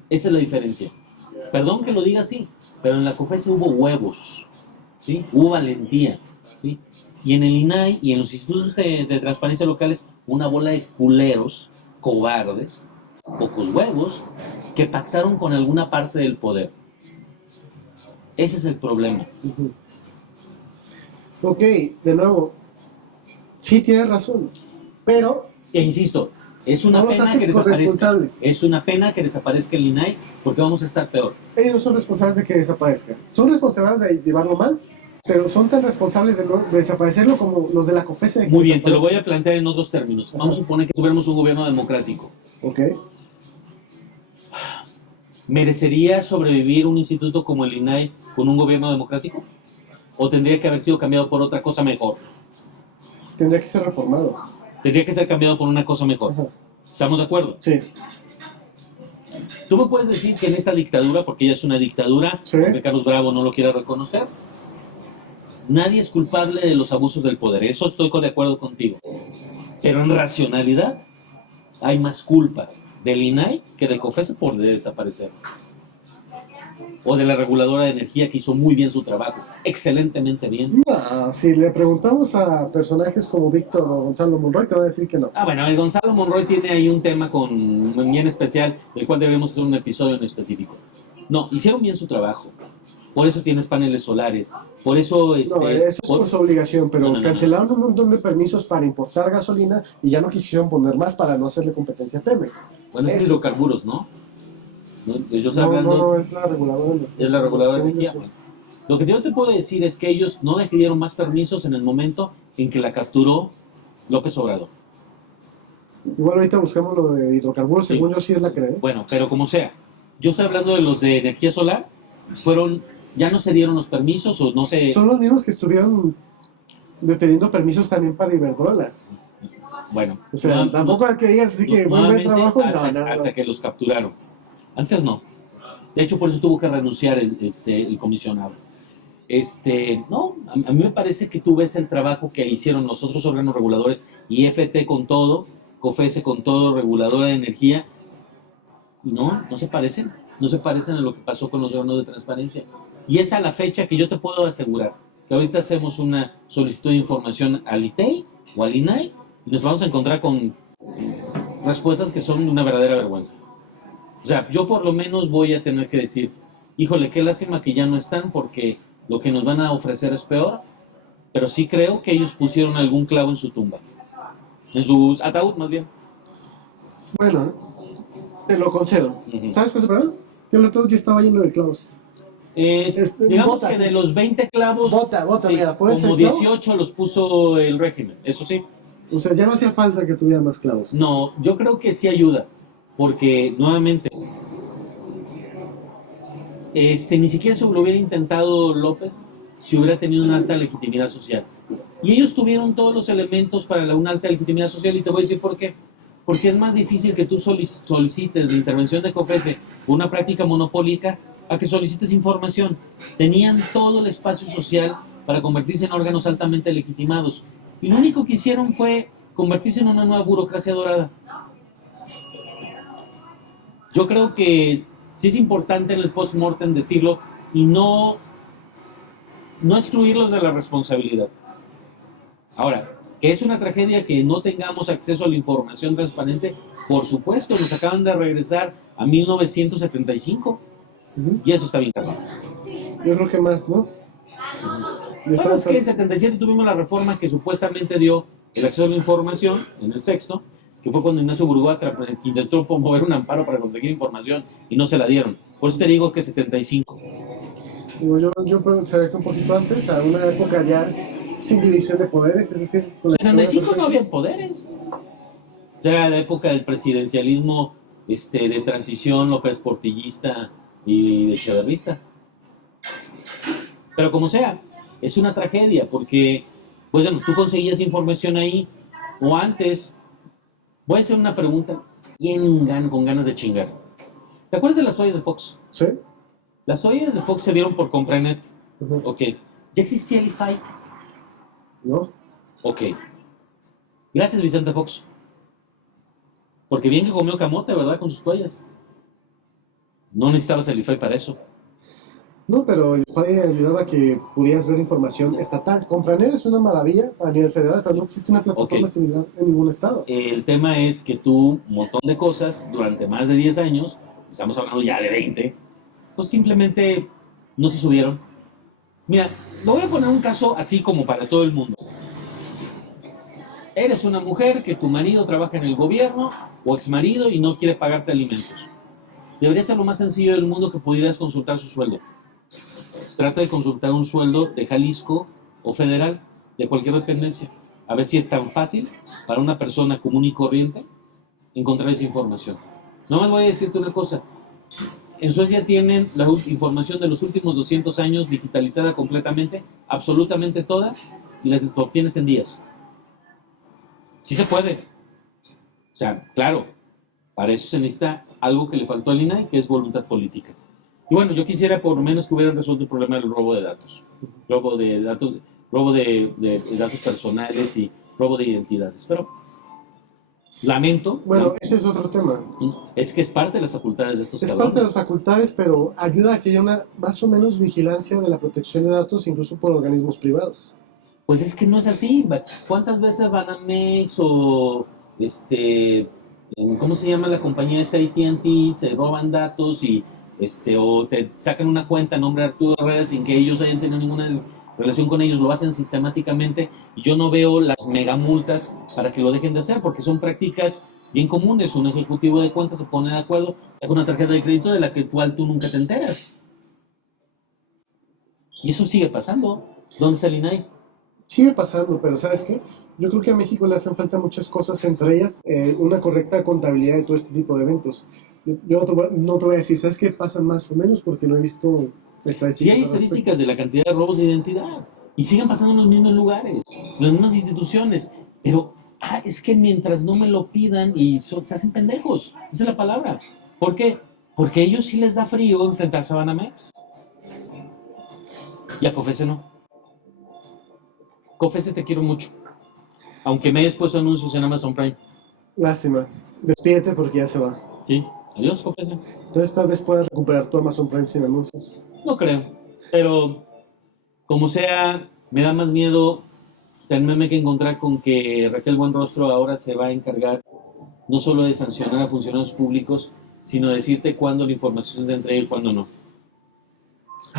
Esa es la diferencia. Perdón que lo diga así, pero en la COFESE hubo huevos, ¿sí? Hubo valentía, ¿sí? Y en el INAI y en los institutos de transparencia locales, una bola de culeros, cobardes, pocos huevos, que pactaron con alguna parte del poder. Ese es el problema. Ok, de nuevo, sí tienes razón, pero E insisto, es una no los pena hacen que desaparezca. corresponsables. Es una pena que desaparezca el INAI porque vamos a estar peor. Ellos no son responsables de que desaparezca. Son responsables de llevarlo mal, pero son tan responsables de, de desaparecerlo como los de la COFESE. De que Muy bien, te lo desaparezca. voy a plantear en otros términos. Vamos a suponer que tuviéramos un gobierno democrático. Ok. ¿Merecería sobrevivir un instituto como el INAI con un gobierno democrático? ¿O tendría que haber sido cambiado por otra cosa mejor? Tendría que ser reformado. Tendría que ser cambiado por una cosa mejor. Ajá. ¿Estamos de acuerdo? Sí. ¿Tú me puedes decir que en esta dictadura, porque ella es una dictadura, Sí. porque Carlos Bravo no lo quiere reconocer, nadie es culpable de los abusos del poder? Eso estoy de acuerdo contigo. Pero en racionalidad hay más culpa del INAI que de COFESE por desaparecer. O de la reguladora de energía que hizo muy bien su trabajo, excelentemente bien. No, si le preguntamos a personajes como Víctor o Gonzalo Monroy, te van a decir que no. Ah, bueno, el Gonzalo Monroy tiene ahí un tema bien especial, del cual debemos hacer un episodio en específico. No, hicieron bien su trabajo. Por eso tienes paneles solares. Por eso... No, eso es por su obligación, pero No. cancelaron un montón de permisos para importar gasolina y ya no quisieron poner más para no hacerle competencia a Pemex. Bueno, es Eso. hidrocarburos, ¿no? Yo estoy No, hablando... no, es la reguladora de energía. Es la reguladora de Según energía. yo sí. Lo que yo te puedo decir es que ellos no le pidieron más permisos en el momento en que la capturó López Obrador. Igual ahorita buscamos lo de hidrocarburos, Sí. según yo sí es la que creo. Bueno, pero como sea, yo estoy hablando de los de energía solar, ya no se dieron los permisos o no se... Son los mismos que estuvieron deteniendo permisos también para Iberdrola. Bueno, O sea, no- tampoco es que digas así que buen nuevamente, trabajo. hasta, No, no, no. hasta que los capturaron. Antes no. De hecho, por eso tuvo que renunciar el comisionado. No, a mí me parece que tú ves el trabajo que hicieron los otros órganos reguladores, IFT con todo, COFESE con todo, reguladora de energía, y no se parecen a lo que pasó con los órganos de transparencia. Y es a la fecha que yo te puedo asegurar que ahorita hacemos una solicitud de información al ITEI o al INAI y nos vamos a encontrar con respuestas que son una verdadera vergüenza. O sea, yo por lo menos voy a tener que decir, híjole, qué lástima que ya no están porque lo que nos van a ofrecer es peor, pero sí creo que ellos pusieron algún clavo en su tumba, en su ataúd más bien. Bueno, te lo concedo. Ujú. ¿Sabes qué es el problema? Que el ataúd ya estaba lleno de clavos. Digamos bota, que sí. de los 20 clavos, Bota, sí, mira, pones como el clavo. 18 los puso el régimen, eso sí. O sea, ya no hacía falta que tuviera más clavos. No, yo creo que sí ayuda, porque nuevamente, ni siquiera se lo hubiera intentado López si hubiera tenido una alta legitimidad social. Y ellos tuvieron todos los elementos para una alta legitimidad social, y te voy a decir por qué. Porque es más difícil que tú solicites la intervención de COFESE por una práctica monopólica a que solicites información. Tenían todo el espacio social para convertirse en órganos altamente legitimados. Y lo único que hicieron fue convertirse en una nueva burocracia dorada. Yo creo que sí es importante en el post-mortem decirlo, y no excluirlos de la responsabilidad. Ahora, que es una tragedia que no tengamos acceso a la información transparente, por supuesto, nos acaban de regresar a 1975 y eso está bien cabrón. Yo creo que más, ¿no? Bueno, es que en 77 tuvimos la reforma que supuestamente dio el acceso a la información en el sexto, que fue cuando Ignacio Burguatra intentó promover un amparo para conseguir información y no se la dieron. Por eso te digo que 75. Yo pensaría que un poquito antes, a una época ya sin división de poderes, es decir... En 75 no había poderes. Ya la época del presidencialismo de transición López Portillista y de Echeverrista. Pero como sea, es una tragedia porque, pues bueno, tú conseguías información ahí o antes. Voy a hacer una pregunta con ganas de chingar. ¿Te acuerdas de las toallas de Fox? Sí. Las toallas de Fox se vieron por Compranet. Uh-huh. Ok. ¿Ya existía el IFAI? ¿No? Ok. Gracias, Vicente Fox. Porque bien que comió camote, ¿verdad? Con sus toallas. No necesitabas el IFAI para eso. No, pero el IFAI ayudaba a que pudieras ver información estatal. Compranet es una maravilla a nivel federal, pero no existe una plataforma similar en ningún estado. El tema es que tú, un montón de cosas, durante más de 10 años, estamos hablando ya de 20, pues simplemente no se subieron. Mira, lo voy a poner un caso así como para todo el mundo. Eres una mujer que tu marido trabaja en el gobierno o exmarido y no quiere pagarte alimentos. Debería ser lo más sencillo del mundo que pudieras consultar su sueldo. Trata de consultar un sueldo de Jalisco o federal, de cualquier dependencia. A ver si es tan fácil para una persona común y corriente encontrar esa información. Nomás voy a decirte una cosa. En Suecia tienen la información de los últimos 200 años digitalizada completamente, absolutamente toda, y la obtienes en días. Sí se puede. O sea, claro, para eso se necesita algo que le faltó al INAI, que es voluntad política. Y bueno, yo quisiera por lo menos que hubieran resuelto el problema del robo de datos. Robo de datos personales y robo de identidades. Pero lamento. Bueno, ese es otro tema. Es que es parte de las facultades de estos Es cabrones. parte de las facultades, pero ayuda a que haya una más o menos vigilancia de la protección de datos, incluso por organismos privados. Pues es que no es así. ¿Cuántas veces Banamex o ¿cómo se llama la compañía esta AT&T? Se roban datos y o te sacan una cuenta a nombre de Arturo Herrera sin que ellos hayan tenido ninguna relación con ellos, lo hacen sistemáticamente y yo no veo las megamultas para que lo dejen de hacer porque son prácticas bien comunes. Un ejecutivo de cuentas se pone de acuerdo, saca una tarjeta de crédito de la cual tú nunca te enteras. Y eso sigue pasando. ¿Dónde está el INAI? Sigue pasando, pero ¿sabes qué? Yo creo que a México le hacen falta muchas cosas, entre ellas una correcta contabilidad de todo este tipo de eventos. Yo no te voy a decir, ¿sabes qué pasa más o menos? Porque no he visto estadísticas. Sí hay estadísticas de la cantidad de robos de identidad. Y siguen pasando en los mismos lugares, en las mismas instituciones. Pero, es que mientras no me lo pidan y se hacen pendejos. Esa es la palabra. ¿Por qué? Porque a ellos sí les da frío enfrentarse a Banamex. Y a COFESE no. COFESE te quiero mucho. Aunque me hayas puesto anuncios en Amazon Prime. Lástima. Despídete porque ya se va. Sí. Adiós, COFESE. Entonces tal vez puedas recuperar tu Amazon Prime sin anuncios. No creo. Pero, como sea, me da más miedo tenerme que encontrar con que Raquel Buenrostro ahora se va a encargar no solo de sancionar a funcionarios públicos, sino de decirte cuándo la información se entrega y cuándo no.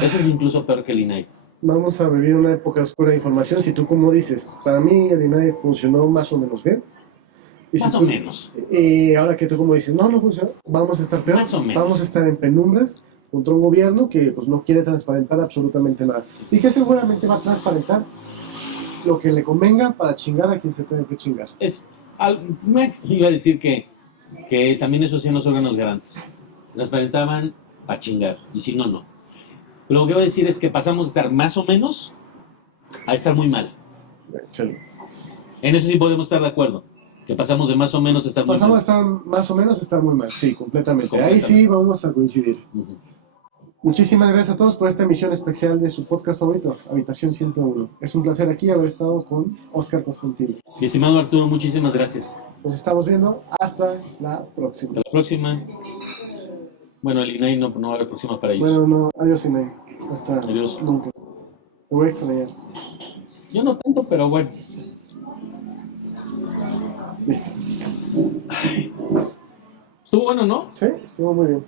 Eso es incluso peor que el INAI. Vamos a vivir una época oscura de información. Si tú, como dices, para mí el INAI funcionó más o menos bien. Y Más si o tú, menos. Y ahora que tú, como dices, no funcionó, vamos a estar peor. Más o menos. Vamos a estar en penumbras contra un gobierno que pues no quiere transparentar absolutamente nada. Y que seguramente va a transparentar lo que le convenga para chingar a quien se tenga que chingar. Iba a decir que también eso hacían los órganos garantes. Transparentaban para chingar. Y si no, no. Pero lo que voy a decir es que pasamos de estar más o menos a estar muy mal. Sí. En eso sí podemos estar de acuerdo. Que pasamos de más o menos a estar muy Pasamos a mal. estar más o menos a estar muy mal. Sí, completamente. Ahí sí vamos a coincidir. Uh-huh. Muchísimas gracias a todos por esta emisión especial de su podcast favorito, Habitación 101. Es un placer aquí haber estado con Oscar Constantino. Mi estimado Arturo, muchísimas gracias. Nos estamos viendo. Hasta la próxima. Hasta la próxima. Bueno, el INAI no va a haber próxima para ellos. Bueno, no. Adiós, Inay. Hasta Adiós. nunca. Te voy a extrañar. Yo no tanto, pero bueno. Listo. Estuvo bueno, ¿no? Sí, estuvo muy bien.